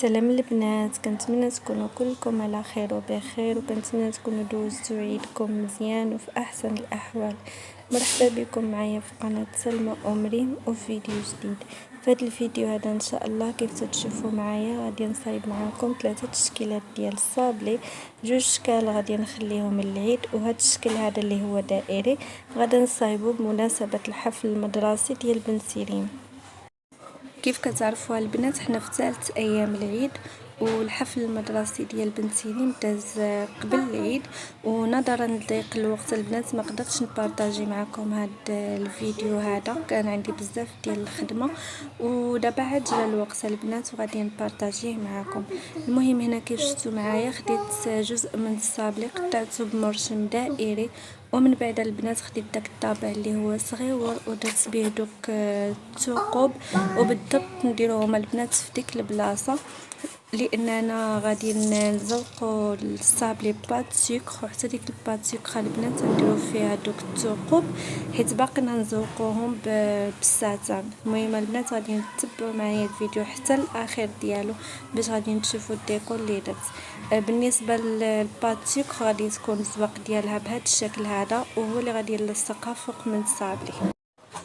سلام البنات، كنتمنى تكونوا كلكم على خير وبخير، وكنتمنى تكونوا دوزتوا عيدكم مزيان وفي احسن الاحوال. مرحبا بكم معايا في قناه سلمى أمريم وفي فيديو جديد. في هذا الفيديو هذا ان شاء الله كيف تشوفوا معايا غادي نصايب معكم 3 تشكيلات ديال الصابلي. 2 اشكال غادي نخليهم للعيد، وهذا الشكل هذا اللي هو دائري غادي نصايبه بمناسبه الحفل المدرسي ديال بنت سيرين. كيف كتعرفوا البنات حنا في ثالث ايام العيد، والحفل المدرسي ديال بنت سيرين داز قبل العيد، ونظرا لضيق الوقت البنات ما قدرتش نبارطاجي معكم هاد الفيديو هذا، كان عندي بزاف ديال الخدمه ودابا عاد جا الوقت البنات وغادي نبارطاجيه معكم. المهم هنا كيف شفتوا معايا خديت جزء من الصابلي قطعته بمرشم دائري، ومن بعد البنات خديت داك الطابع اللي هو صغيور ودرت به دوك الثقوب، وبالضبط نديروهم البنات في ديك البلاصه لاننا غادي نزوقوا الصابلي بات سكر، وحتى ديك البات سكر البنات نديرو فيها دوك الثقوب حيت باقينا نزوقوهم بالساتان. المهم البنات غادي تتبعوا معايا الفيديو حتى الاخير ديالو باش غادي تشوفوا الديكور اللي درت. بالنسبه للبات سكر غادي تكون الزواق ديالها بهذا الشكل هذا، وهو اللي غادي نلصقها فوق من الصابلي.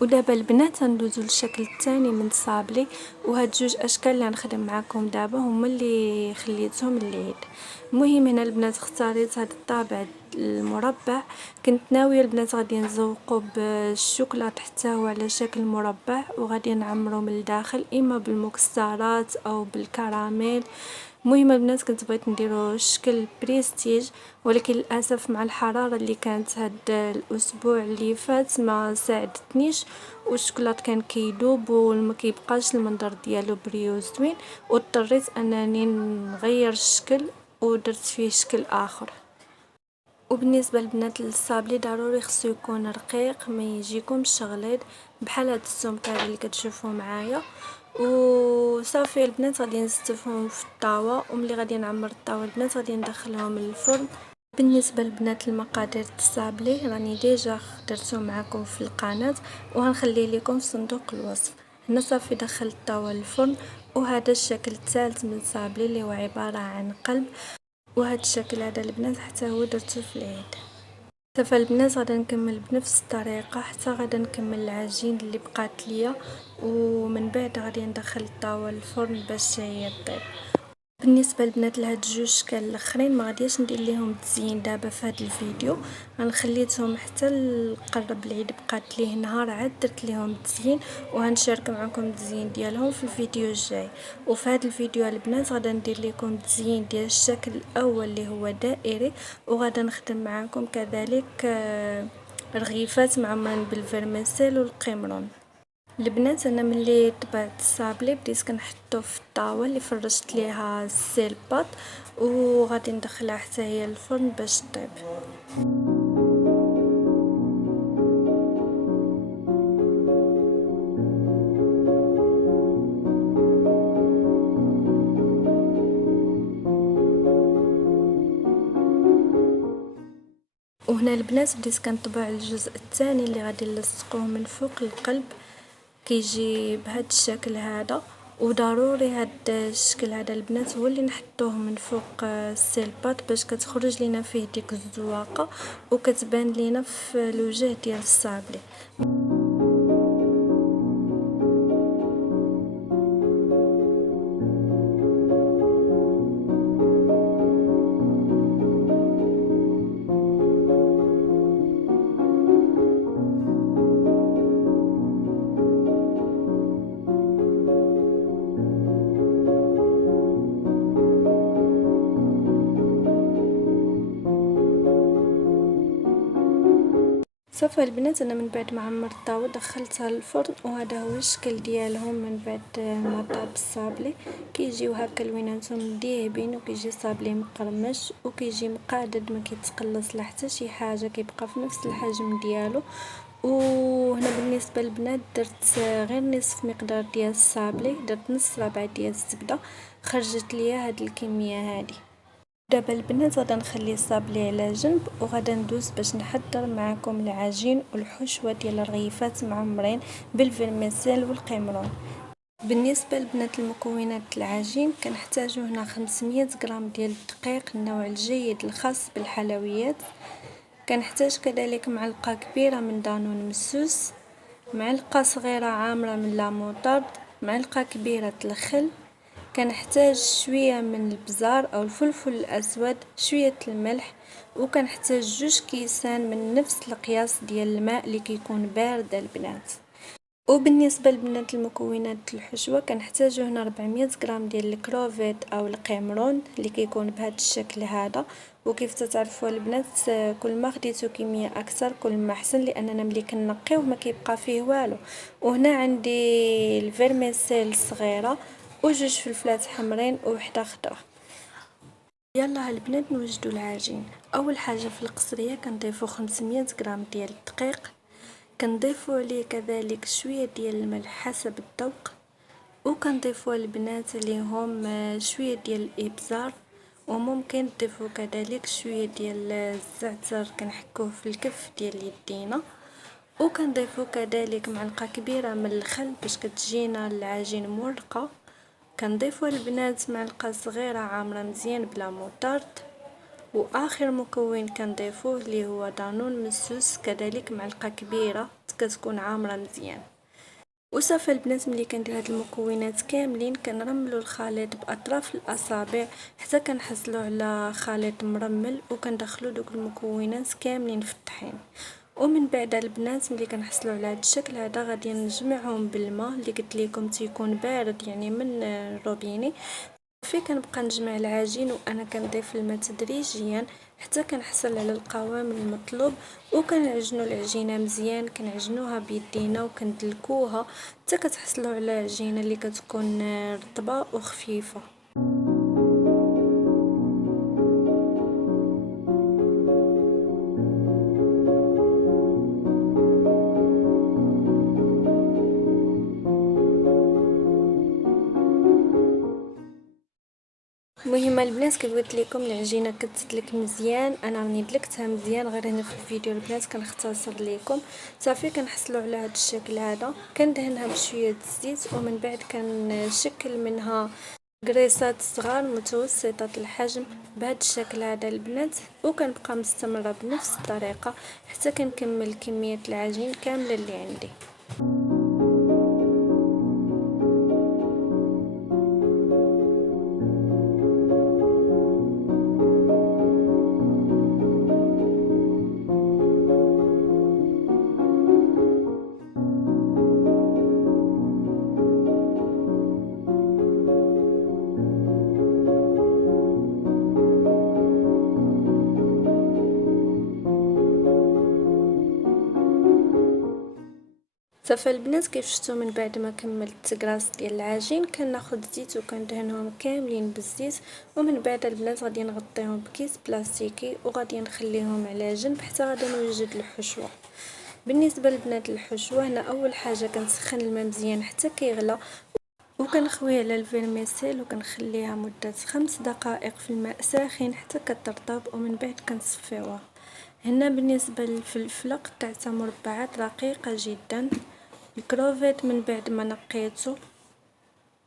ودابا البنات غندوزو للشكل الثاني من الصابلي، وهاد جوج اشكال اللي غنخدم معكم دابا هما اللي خليتهم للعيد. المهم هنا البنات اختاريت هاد الطابع المربع، كنت ناويه البنات غادي نزوقو بالشوكولاط حتى هو على شكل مربع، وغادي نعمرو من الداخل اما بالمكسرات او بالكراميل. المهم البنات كنت بغيت نديرو شكل بريستيج، ولكن للاسف مع الحراره اللي كانت هاد الاسبوع اللي فات ما ساعدتنيش، والشوكولاط كان كيدوب وما كيبقاش المنظر ديالو بريو زوين، واضطريت انني نغير الشكل ودرت فيه شكل اخر. وبالنسبه للبنات للصابلي ضروري خصو يكون رقيق، ما يجيكمش غليظ بحال هاد السمك هذا اللي كتشوفوا معايا. وصافي البنات غادي نستفهم في الطاوه، وملي غادي نعمر الطاوه البنات غادي ندخلهم للفرن. بالنسبه للبنات المقادير الصابلي راني ديجا درتهم معكم في القناه، وغنخليه لكم في صندوق الوصف. هنا صافي دخلت الطاوه للفرن، وهذا الشكل الثالث من الصابلي اللي هو عباره عن قلب، وهذا الشكل هذا البنات حتى هو درته في العيد. صافي البنات غادا نكمل بنفس الطريقه حتى غادا نكمل العجين اللي بقات ليا، ومن بعد غادي ندخل الطاوه للفرن باش هي طيب. بالنسبه للبنات لهاد جوج اشكال الاخرين ما غاديش ندير ليهم التزيين دابا في هذا الفيديو، غنخليتهم حتى قرب العيد بقات ليه نهار عاد درت ليهم التزيين، وغنشارك معكم التزيين ديالهم في الفيديو الجاي. وفي هذا الفيديو البنات غادا ندير لكم التزيين ديال الشكل الاول اللي هو دائري، وغادا نخدم معكم كذلك رغيفات معمرين بالفرمسيل والقمرون. البنات انا ملي طبعت الصابلي بديت كنحطو في الطاوه اللي فرشت ليها السيلباط، وغادي ندخلها حتى هي الفرن باش طيب. وهنا البنات بديت كنطبع الجزء الثاني اللي غادي نلصقوه من فوق القلب، كيجي بهذا الشكل هذا. وضروري هذا الشكل هذا البنات هو اللي نحطوه من فوق السيلباط باش كتخرج لينا فيه ديك الزواقه وكتبان لينا في الوجه ديال الصابلي. صافي البنات، انا من بعد ما عمرت الطاوة دخلتها للفرن، وهذا هو الشكل ديالهم من بعد ما طاب الصابلي. كيجيو هكا لويناتهم دايبين، وكيجي صابلي مقرمش وكيجي مقادد، ما كيتقلص لا حتى شي حاجه، كيبقى في نفس الحجم ديالو. وهنا بالنسبه للبنات درت غير نصف مقدار ديال الصابلي، درت نص ربع ديال الزبده، خرجت ليا هاد الكميه هادي. دابا البنات غادا نخلي الصابلي على جنب، وغادا ندوز باش نحضر معكم العجين والحشوه ديال الرغيفات معمرين بالفرميسيل والقمرون. بالنسبه لبنات المكونات العجين، كنحتاجو هنا 500 غرام ديال الدقيق النوع الجيد الخاص بالحلويات. كنحتاج كذلك معلقه كبيره من دانون مسوس، معلقه صغيره عامره من لاموطارد، معلقه كبيره الخل. كنحتاج شويه من البزار او الفلفل الاسود، شويه الملح، وكنحتاج 2 كيسان من نفس القياس ديال الماء اللي كيكون بارد البنات. وبالنسبه لبنات المكونات الحشوه، كنحتاجو هنا 400 غرام ديال الكروفيت او القمرون اللي كيكون بهذا الشكل هذا. وكيف تعرفوا البنات، كل ما خديتو كميه اكثر كل ما احسن، لاننا ملي كنقيوه ما كيبقى فيه والو. وهنا عندي الفيرميسيل صغيره، وجوج فلفلات حمرين ووحده خضراء. يلا البنات نوجدوا العجين. اول حاجه في القصريه كنضيفوا 500 غرام ديال الدقيق، كنضيفوا عليه كذلك شويه ديال الملح حسب الذوق، وكنضيفوا البنات ليهم شويه ديال الابزار، وممكن تضيفوا كذلك شويه ديال الزعتر كنحكوه في الكف ديال يدينا، وكنضيفوا كذلك معلقه كبيره من الخل باش كتجينا العجين مرقه. كنضيفوا البنات معلقه صغيره عامره مزيان بلا موطارد، واخر مكون كنضيفوه اللي هو دانون مسوس، كذلك معلقه كبيره كتكون عامره مزيان. وصافي البنات، ملي كندير هاد المكونات كاملين كنرملوا الخليط باطراف الاصابع حتى كنحصلوا على خليط مرمل، وكندخلوا دوك المكونات كاملين في الطحين. ومن بعد البنات ملي كنحصلوا على هذا الشكل هذا، غادي نجمعهم بالماء اللي قلت لكم تيكون بارد يعني من الروبيني. كنبقى نجمع العجين وانا كنضيف الماء تدريجيا حتى كنحصل على القوام المطلوب، وكنعجنوا العجينه مزيان، كنعجنوها بيدينا وكندلكوها حتى كتحصلوا على عجينه اللي كتكون رطبه وخفيفه. المهم البنات، كيف قلت لكم العجينه كتدلك مزيان، انا راني دلكتها مزيان غير هنا في الفيديو البنات كنختصر لكم. صافي كنحصلوا على هذا الشكل هذا، كندهنها بشويه الزيت، ومن بعد كنشكل منها قريصات صغار متوسطه الحجم بهذا الشكل هذا البنات، وكنبقى مستمره بنفس الطريقه حتى كنكمل كميه العجين كامله اللي عندي. صافي البنات، كيف شفتوا من بعد ما كملت كراس ديال العجين كناخذ زيت وكندهنهم كاملين بالزيت، ومن بعد البنات غادي نغطيهم بكيس بلاستيكي وغادي نخليهم على جنب حتى غادي نوجد الحشوه. بالنسبه للبنات الحشوه، هنا اول حاجه كنسخن الماء مزيان حتى كيغلى، وكنخويه على الفيرميسيل وكنخليها مده 5 دقائق في الماء ساخن حتى كترطب، ومن بعد كنصفيوها. هنا بالنسبه للفلفله قطعتها مربعات رقيقه جدا، الكروفيت من بعد ما نقيته.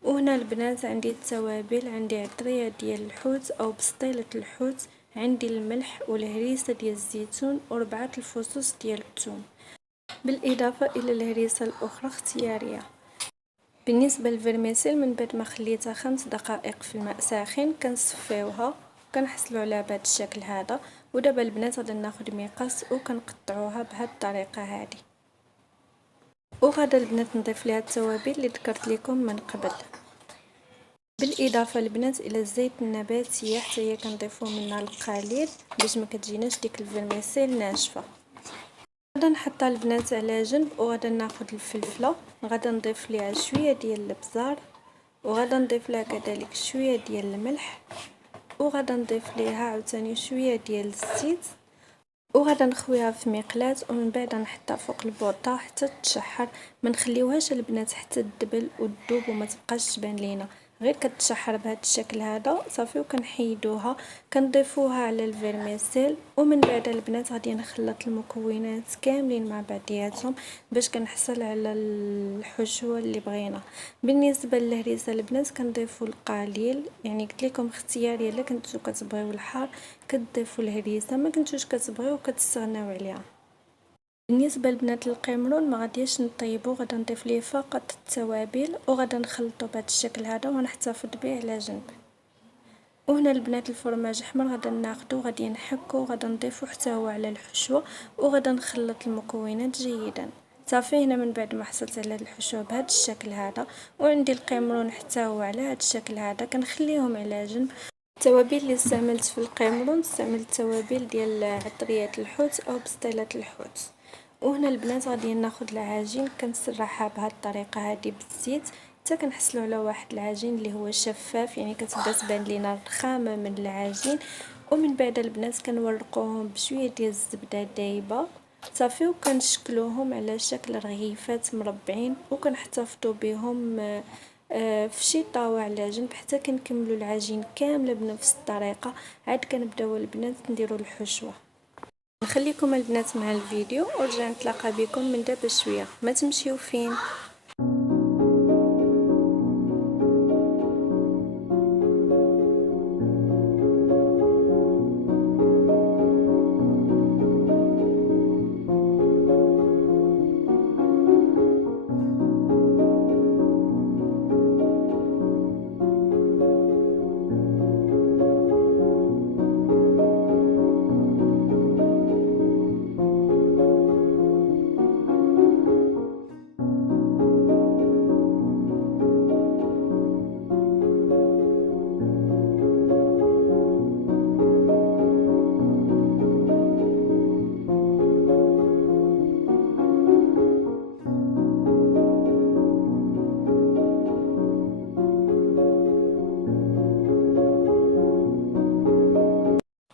وهنا البنات عندي التوابل، عندي عطريه ديال الحوت او بسطيله الحوت، عندي الملح والهريسه ديال الزيتون و4 الفصوص ديال الثوم، بالاضافه الى الهريسه الاخرى اختياريه. بالنسبه للفيرميسيل، من بعد ما خليتها 5 دقائق في الماء ساخن كنصفيوها كنحصلوا على بهذا الشكل هذا. ودابا البنات غادي ناخذ مقص وكنقطعوها بهذه الطريقه هذه، وغادا البنات نضيف ليها التوابل اللي ذكرت لكم من قبل، بالاضافه البنات الى الزيت النباتي حتى هي كنضيفوا منها القليل باش ما كتجيناش ديك الفيرميسيل ناشفه. غادا غادا نحطها البنات على جنب، وغادا ناخذ الفلفله، غادا نضيف ليها شويه ديال البزار، وغادا نضيف لها كذلك شويه ديال الملح، وغادا نضيف ليها عاوتاني شويه ديال الزيت، وغادا نخويها في مقلاة، ومن بعد نحطها فوق البوطه حتى تشحر. ما نخليوهاش البنات حتى تدبل وتذوب وما تبقاش تبان لينا، غير كتشحر بهذا الشكل هذا صافي. وكنحيدوها كنضيفوها على الفيرميسيل، ومن بعد البنات غادي نخلط المكونات كاملين مع بعضياتهم باش كنحصل على الحشوه اللي بغينا. بالنسبه للهريسه البنات كنضيفوا القليل، يعني قلت لكم اختياري، الا كنتو كتبغيو الحار كتضيفوا الهريسه، ما كنتوش كتبغيو كتستغناو عليها. بالنسبه لبنات القمرون ما غاديش نطيبو، غادا نضيف ليه فقط التوابل، وغادا نخلطو بهذا الشكل هذا ونحتفظ به على جنب. وهنا البنات الفرماج احمر غادا ناخدو، غادي نحكو، غادا نضيفو حتى هو على الحشوه، وغادا نخلط المكونات جيدا. صافي هنا من بعد ما حصلت على الحشوه بهذا الشكل هذا، وعندي القمرون حتى هو على هذا الشكل هذا، كنخليهم على جنب. التوابل اللي استعملت في القمرون استعملت توابل ديال عطريه الحوت او بسطيله الحوت. وهنا البنات غادي ناخذ العجين، كنسرحها بهذه الطريقه هذه بالزيت حتى كنحصلوا على واحد العجين اللي هو شفاف، يعني كتبدا تبان لينا الرخامه من العجين. ومن بعد البنات كنورقوهم بشويه ديال الزبده دايبه صافي، وكنشكلوهم على شكل رغيفات مربعين، وكنحتفظوا بهم في شي طاوه على جنب حتى كنكملوا العجين كامله بنفس الطريقه. عاد كنبداو البنات نديروا الحشوه. نخليكم البنات مع الفيديو ورجع نتلاقى بكم من دابا شويه، ما تمشيو فين.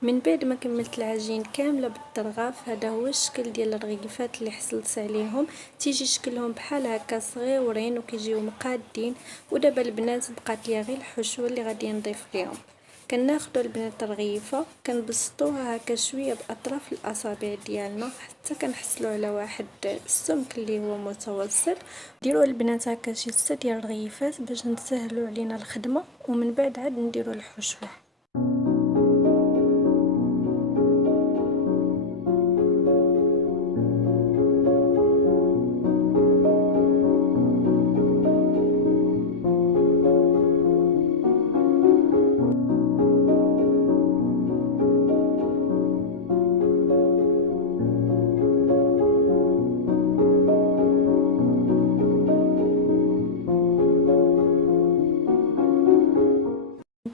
من بعد ما كملت العجين كامله بالطرغاف، هذا هو الشكل ديال الرغيفات اللي حصلت عليهم. تيجي شكلهم بحال هكا صغيورين وكيجيو مقادين. ودابا البنات بقات ليا غير الحشوه اللي غادي نضيف ليهم. كناخذوا البنات الرغيفه كنبسطوها هكا شويه باطراف الاصابع ديالنا حتى كنحصلوا على واحد السمك اللي هو متوسط. ديروا البنات هكا شي 6 ديال الرغيفات باش نسهلوا علينا الخدمه، ومن بعد عاد نديروا الحشوه.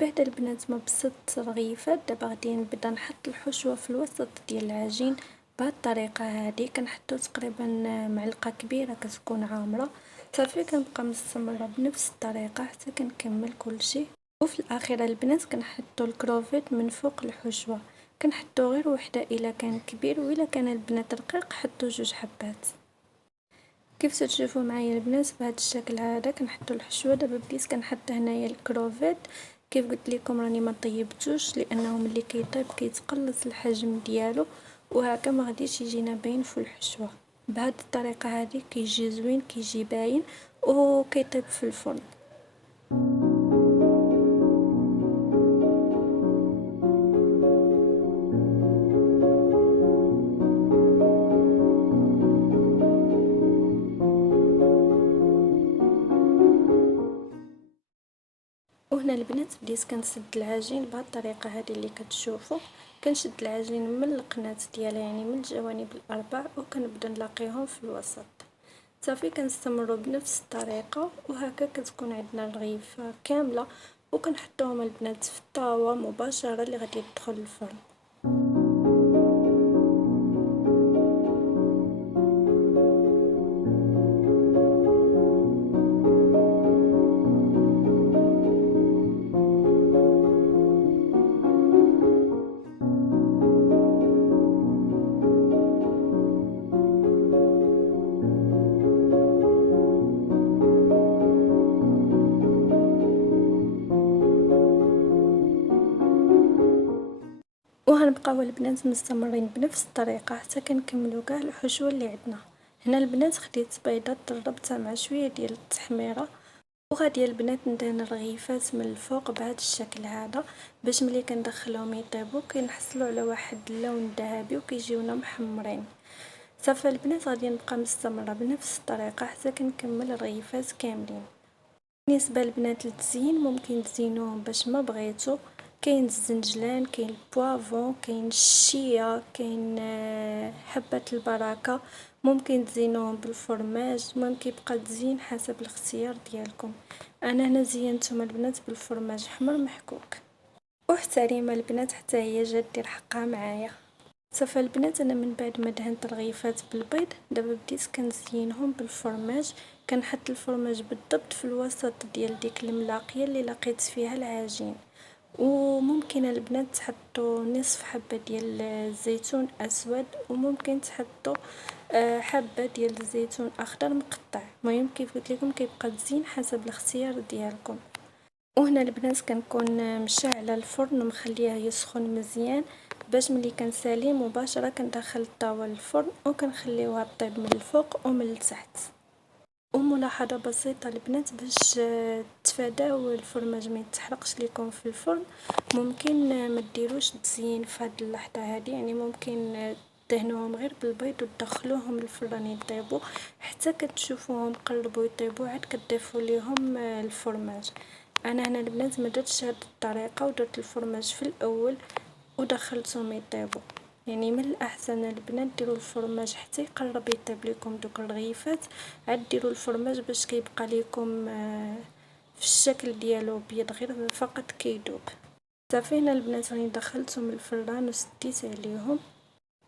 بعد البنات ما بسطت الرغيفات، دابا غادي نبدا نحط الحشوه في الوسط ديال العجين بهذه الطريقه هذه. كنحطوا تقريبا معلقه كبيره كتكون عامره صافي. كنبقى مستمره بنفس الطريقه حتى كنكمل كل شيء. وفي الاخير البنات كنحطوا الكروفيت من فوق الحشوه، كنحطوا غير وحده الا كان كبير، والا كان البنات رقيق حطوا 2 حبات. كيف تشوفوا معايا البنات بهذا الشكل هذا كنحطوا الحشوه. دابا بديت كنحط هنايا الكروفيت، كيف قلت لكم راني ما طيبتوش لانه ملي كيطيب كيتقلص الحجم ديالو، وهكا ما غاديش يجينا باين في الحشوه. بهذه الطريقه هذه كيجي زوين كيجي باين وكيطيب في الفرن. وهنا البنات بديت كنسد العجين بهذه الطريقه هذه اللي كتشوفوا. كنشد العجين من القناه ديالها يعني من الجوانب الاربع، وكنبدا نلاقيهم في الوسط صافي. كنستمروا بنفس الطريقه، وهكا كتكون عندنا الرغيفه كامله. وكنحطوهم البنات في الطاوه مباشره اللي غادي تدخل الفرن. غنبقاو البنات مستمرين بنفس الطريقه حتى كنكملوا كاع الحشوه اللي عندنا. هنا البنات خديت بيضه ضربتها مع شويه ديال التحميره، وغادي البنات ندهن الرغيفات من الفوق بهذا الشكل هذا باش ملي كندخلهم يطيبوا كنحصلوا على واحد اللون ذهبي وكيجيونا محمرين. صافي البنات غادي نبقى مستمره بنفس الطريقه حتى كنكمل الرغيفات كاملين. بالنسبه للبنات للتزيين ممكن تزينوهم باش ما بغيتو، كاين الزنجلان، كاين البوافون، كاين الشيا، كاين حبه البركه، ممكن تزينوهم بالفرماج، المهم كيبقى التزيين حسب الاختيار ديالكم. انا هنا زينتهم البنات بالفرماج حمر محكوك، وحتى ريما البنات حتى هي جات دير حقها معايا. صافي البنات انا من بعد ما دهنت الرغيفات بالبيض دابا بديت كنزينهم بالفرماج. كنحط الفرماج بالضبط في الوسط ديال ديك الملاقيه اللي لقيت فيها العجين، وممكن البنات تحطوا نصف حبه ديال الزيتون اسود، وممكن تحطوا حبه ديال الزيتون اخضر مقطع. المهم كيف قلت لكم كيبقى الزين حسب الاختيار ديالكم. وهنا البنات كنكون مشعله الفرن ومخليه يسخن مزيان باش ملي كنسالي مباشره كندخل الطاوه للفرن وكنخليوها طيب من الفوق ومن التحت. وملاحظه بسيطه البنات باش تفاداو الفرماج ما يتحرقش لكم في الفرن، ممكن ما ديروش تزيين في هذه اللحظه هذه، يعني ممكن دهنوهم غير بالبيض وتدخلوهم الفران يطيبوا حتى كتشوفوهم قربوا يطيبوا عاد كتضيفوا ليهم الفرماج. انا هنا البنات ما درتش هذه الطريقه ودرت الفرماج في الاول ودخلتهم يطيبوا. يعني من الاحسن البنات ديروا الفرماج حتى يقرب يطيب لكم دوك الرغيفات، عاد ديروا الفرماج باش كيبقى لكم في الشكل ديالو ابيض غير فقط كيدوب. صافي هنا البنات راني دخلتهم الفران وسديت عليهم.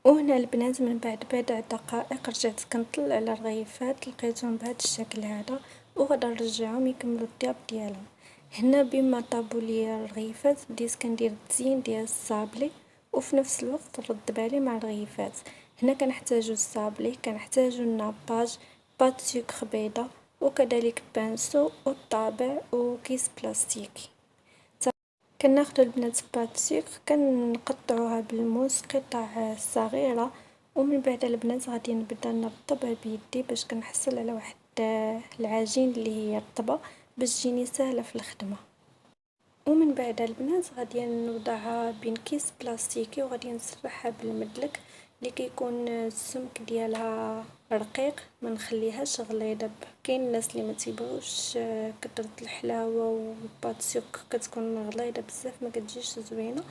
وهنا البنات من بعد بضع دقائق رجعت كنطلع على الرغيفات لقيتهم بهذا الشكل هذا، وغادا نرجعهم يكملوا الطياب ديالهم. هنا بما طابوا لي الرغيفات بديت كندير التزيين ديال الصابلي وفي نفس الوقت نرد بالي مع الرغيفات. هنا كنحتاجو الصابلي، كنحتاجو الناباج، بات سكر بيضه، وكذلك بانسو والطابع وكيس بلاستيكي. كناخدو البنات بات سكر كنقطعوها بالموس قطع صغيره، ومن بعد البنات غادي نبدا نرطبها بيدي باش كنحصل على واحد العجين اللي هي رطبه باش تجيني سهله في الخدمه. ومن بعد البنات غادي نوضعها بين كيس بلاستيكي وغادي نسرحها بالمدلك اللي كيكون السمك ديالها رقيق، ما نخليهاش غليظه. كاين الناس اللي ما تيبغوش كثره الحلاوه والبات سكر كتكون غليظه بزاف ما كتجيش زوينه،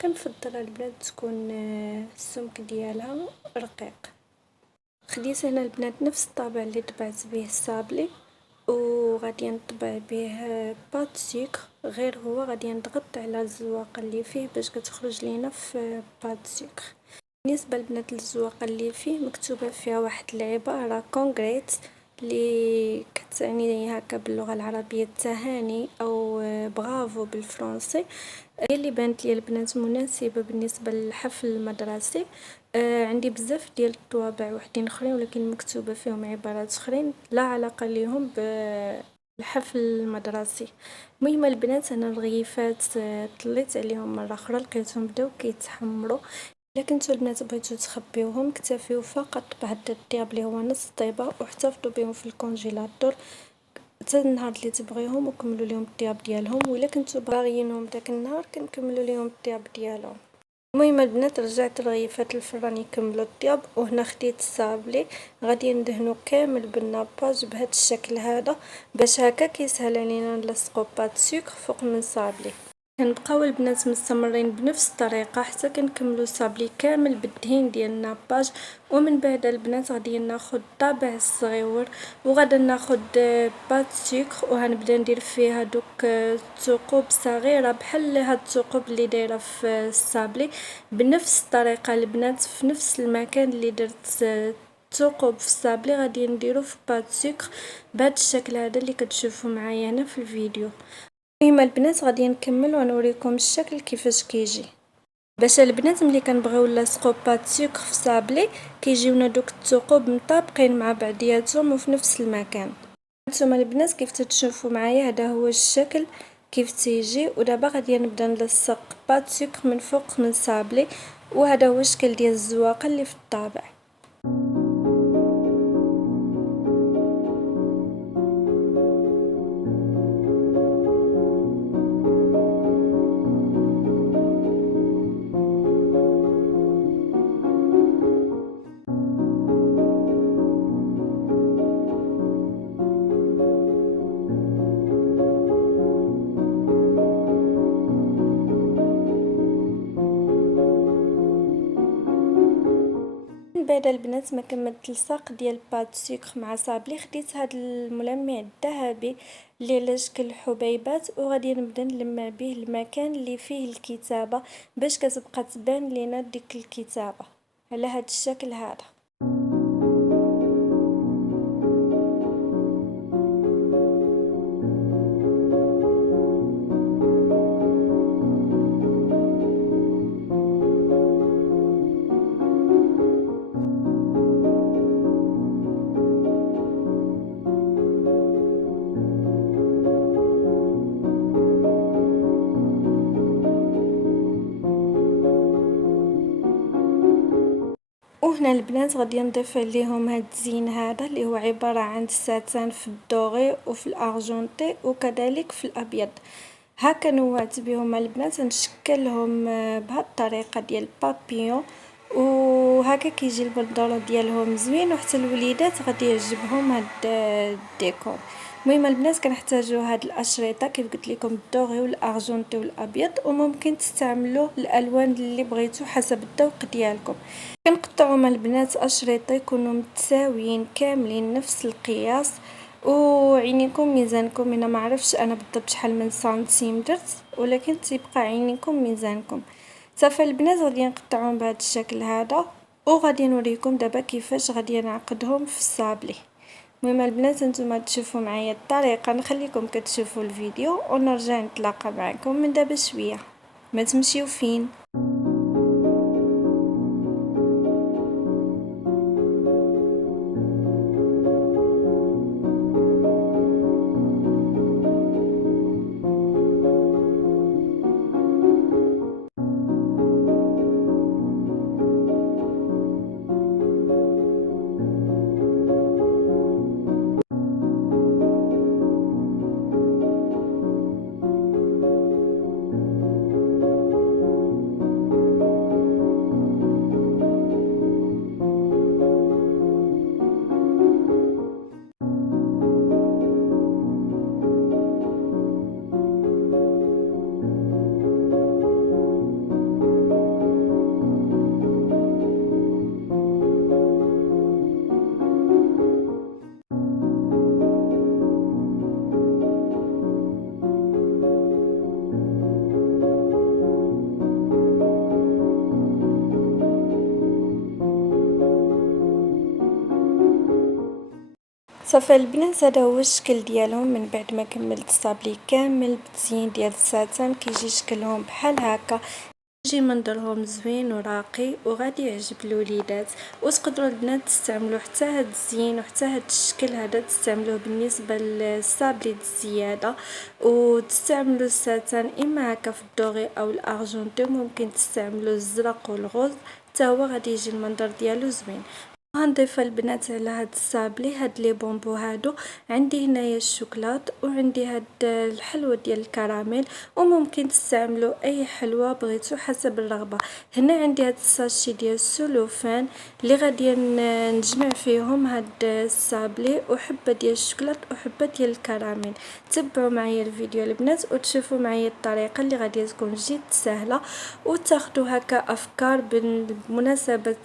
كنفضل البنات تكون السمك ديالها رقيق. خديت هنا البنات نفس الطابع اللي طبعت به الصابلي وغادي نطبع به بات سكر، غير هو غادي نضغط على الزواقه اللي فيه باش كتخرج لينا في بات سكر. بالنسبه للبنات الزواقه اللي فيه مكتوبه فيها واحد العباره كونغريت اللي كتعني هكا باللغه العربيه التهاني او برافو بالفرنسي، هي اللي بانت لي البنات مناسبه بالنسبه للحفل المدرسي. عندي بزاف ديال الطوابع وحدين اخرين ولكن مكتوبه فيهم عبارات اخرين لا علاقه ليهم بالحفل المدرسي. المهم البنات انا الرغيفات طليت عليهم مره اخرى لقيتهم بداو كيتحمروا. الا كنتو البنات بغيتو تخبيوهم اكتفيو فقط بهذا الطياب اللي هو نص طيبه واحتفظوا بهم في الكونجيلاتور حتى النهار اللي تبغيهم وكملوا لهم الطياب ديالهم، ولا كنتو باغيينهم داك النهار كنكملوا لهم الطياب ديالهم. المهم البنات رجعت الرغيفات الفران يكملوا الطياب، وهنا خديت الصابلي غادي ندهنو كامل بالناباج بهذا الشكل هذا باش هكا كيسهل علينا نلصقوا بات سكر فوق من صابلي. كنبقاو البنات مستمرين بنفس الطريقه حتى كنكملوا الصابلي كامل بالدهين ديال الناباج. ومن بعد البنات غادي ناخذ الطابع الصغيور وغادا ناخذ بات سكر وغنبدا ندير فيها دوك ثقوب صغيره بحال هاد الثقوب اللي دايره في الصابلي بنفس الطريقه البنات في نفس المكان اللي درت ثقوب في الصابلي غادي نديرو في بات سكر بهذا الشكل هذا اللي كتشوفوا معايا هنا في الفيديو. المهم البنات غادي نكمل ونوريكم الشكل كيفاش كيجي. باش البنات ملي كنبغيو نلصقوا بات سكر في صابلي كيجيونا دوك الثقوب مطابقين مع بعضياتهم وفي نفس المكان. نتوما البنات كيف تشوفوا معايا هذا هو الشكل كيف تيجي. ودابا غادي نبدا نلصق بات سكر من فوق من صابلي وهذا هو الشكل ديال الزواقه اللي في الطابع. بعد البنات ما كملت الساق ديال بات سكر مع صابلي، خديت هذا الملمع الذهبي اللي على شكل حبيبات وغادي نبدا نلمع به المكان اللي فيه الكتابه باش كتبقى تبان لينا ديك الكتابه على هذا الشكل هذا. وهنا البنات غادي نضيف عليهم هاد الزين هذا اللي هو عباره عن الساتان في الدوغي وفي الارجونتي وكذلك في الابيض. هكا نوعت بهم البنات نشكلهم بهاد الطريقه ديال بابيون، وهكا كيجي المنظر ديالهم زوين وحتى الوليدات غادي يعجبهم هاد الديكور. المهم البنات كنحتاجوا هاد الاشرطه كيف قلت لكم الدوغي والارجونتي والابيض، وممكن تستعملوا الالوان اللي بغيتو حسب الذوق ديالكم. كنقطعوا البنات اشرطه يكونوا متساويين كاملين نفس القياس، وعينيكم ميزانكم. انا ما عرفش انا بالضبط شحال من سنتيم درت، ولكن تيبقى عينيكم ميزانكم. صافي البنات غادي نقطعهم بهذا الشكل هذا، وغادي نوريكم دابا كيفاش غادي نعقدهم في الصابلي. المهم البنات نتوما تشوفوا معايا الطريقه، نخليكم كتشوفوا الفيديو ونرجع نتلاقى معكم من دابا شويه. ما تمشيو فين. صافي البنات هذا هو الشكل ديالهم من بعد ما كملت الصابلي كامل بالتزيين ديال الساتان. كيجي شكلهم بحال هكا، يجي منظرهم زوين وراقي وغادي يعجب الوليدات. وتقدروا البنات تستعملوا حتى هاد الزين وحتى هاد الشكل هذا تستعملوه بالنسبه للصابلي الزياده، وتستعملوا الساتان اما هكا في الدوغي او الارجنتي، ممكن تستعملوا الزرق والغوز حتى هو غادي يجي المنظر ديالو زوين. غنضيف البنات على هاد الصابلي هاد لي بونبو هادو. عندي هنايا الشوكولات وعندي هاد الحلوى ديال الكراميل، وممكن تستعملوا اي حلوى بغيتو حسب الرغبه. هنا عندي هاد الساشي ديال السلوفان اللي غادي نجمع فيهم هاد الصابلي وحبه ديال الشوكولات وحبه ديال الكراميل. تبعوا معايا الفيديو البنات وتشوفوا معايا الطريقه اللي غادي تكون جد سهله، وتاخذوا هكا افكار بمناسبه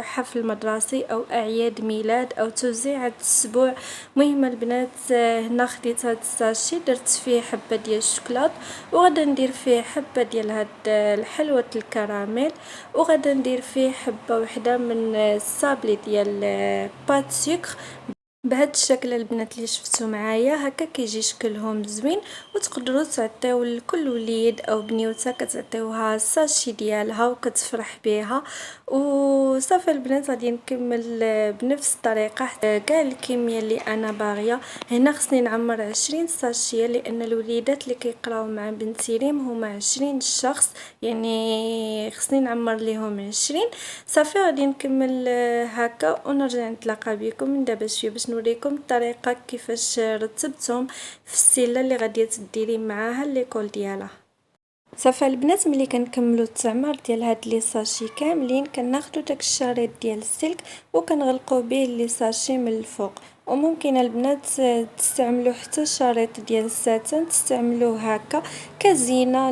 حفل مدرسي او اعياد ميلاد او توزيع الاسبوع. مهم البنات هنا خديت هاد الساشي درت فيه حبه ديال الشوكولات، وغادا ندير فيه حبه ديال هاد الحلوه الكراميل، وغادا ندير فيه حبه وحده من الصابلي ديال بات سكر بهذا الشكل البنات اللي شفتوا معايا هكا كيجي شكلهم زوين، وتقدروا تعطيو لكل وليد او بنيوته كتعطيوها الساشي ديالها وكتفرح بها. وصافي البنات غادي نكمل بنفس الطريقه حتى كاع الكميه اللي انا باغيه. هنا خصني نعمر 20 ساشيه لان الوليدات اللي كيقراو مع بنتي ريم هما 20 شخص، يعني خصني نعمر ليهم 20. صافي غادي نكمل هكا ونرجع نتلاقى بكم من دابا شويه باش نوريكم الطريقه كيفاش رتبتهم في السله اللي غادي تديري معاها ليكول ديالها. صافي البنات ملي كنكملوا التعمار ديال هاد لي ساشي كاملين كناخذوا داك الشريط ديال السلك وكنغلقوا به لي ساشي من الفوق. وممكن البنات تستعملوا حتى الشريط ديال الساتان تستعملوه هكا كزينه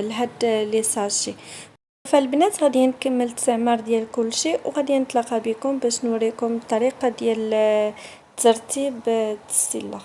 لهاد لي ساشي. فالبنات غادي نكمل التعمار ديال كل شيء وغادي نتلاقى بكم باش نوريكم الطريقه ديال ترتيب السله.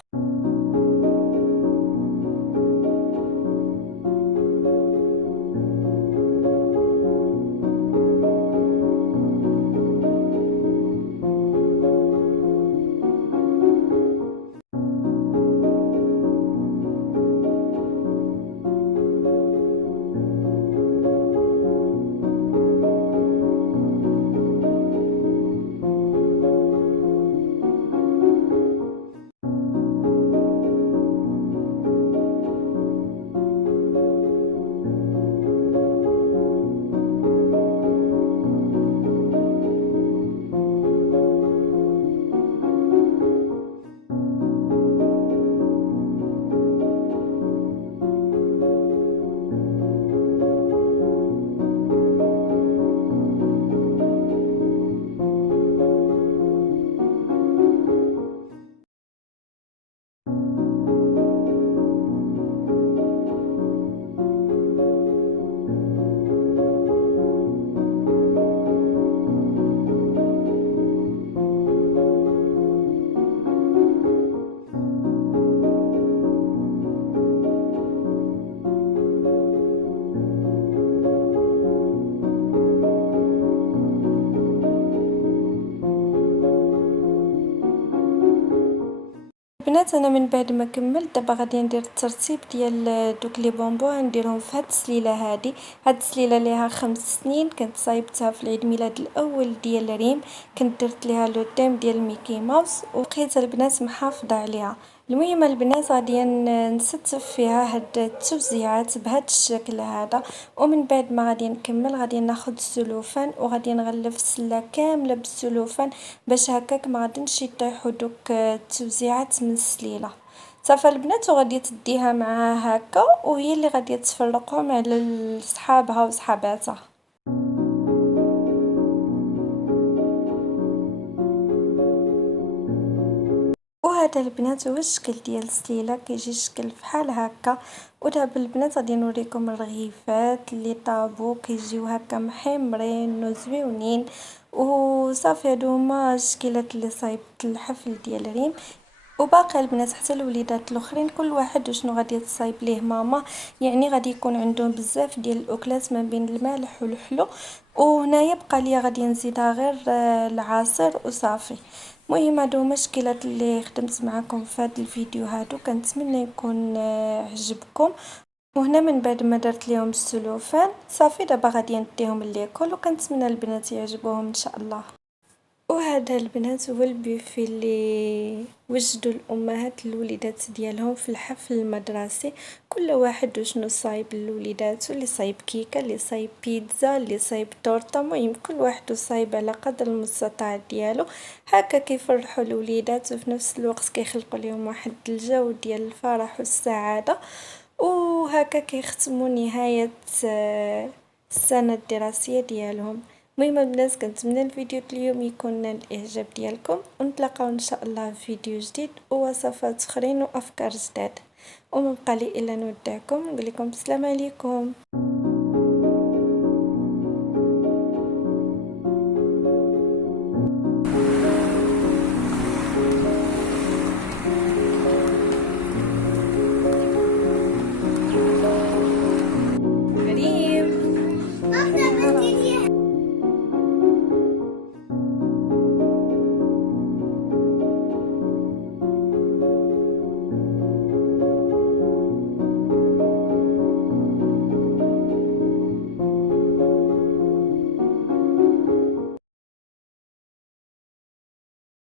البنات انا من بعد ما كملت دابا غادي ندير الترتيب ديال دوك لي بونبون نديرهم في هاد السليله هادي. هاد السليله ليها 5 سنين كنت صايبتها في العيد ميلاد الاول ديال ريم، كنت درت ليها لو تيم ديال ميكي ماوس وبقيت البنات محافظه عليها. المهم البنات غادي نستف فيها هاد التوزيعات بهذا الشكل هذا. ومن بعد ما غادي نكمل غادي ناخذ السلوفان وغادي نغلف السله كامله بالسلوفان باش هكاك ما غاديش يطيحوا دوك التوزيعات من السليله. صافي البنات وغادي تديها معاها هكا وهي اللي غادي تفرقهم على صحابها وصحاباتها. وهذا البنات هو الشكل ديال السليله كيجي الشكل فحال هكا. ودابا البنات غادي نوريكم الرغيفات اللي طابو كيجيو هكا محمرين وزويونين. وصافي هادو هما الشكلات اللي صايبت الحفل ديال ريم. وباقي البنات حتى الوليدات الاخرين كل واحد وشنو غادي تصايب ليه ماما، يعني غادي يكون عندهم بزاف ديال الاكلات ما بين المالح والحلو. وهنايا بقى ليا غادي نزيدها غير العصير وصافي. المهم هادو هما الشكلات اللي خدمت معكم في هذا الفيديو هادو، كنتمنى يكون عجبكم. وهنا من بعد ما درت ليهم السلوفان صافي دابا غادي نديهم ليكول وكنتمنى البنات يعجبوهم ان شاء الله. وهذا البنات هو البوفي اللي وجدوا الامهات الوليدات ديالهم في الحفل المدرسي. كل واحد وشنو صايب الوليدات، اللي صايب كيكه، اللي صايب بيتزا، اللي صايب تورته. المهم كل واحد صايب على قدر المستطاع ديالو. هكا كيفرحوا الوليدات وفي نفس الوقت كيخلقوا لهم واحد الجو ديال الفرح والسعاده. وهكا كيختموا نهايه السنه الدراسيه ديالهم. المهم البنات كنتمنى الفيديو اليوم يكون نال الاعجاب ديالكم ونتلاقاو ان شاء الله في فيديو جديد ووصفات اخرين وافكار جداد. ومن بقى لي الا نودعكم نقول لكم السلام عليكم.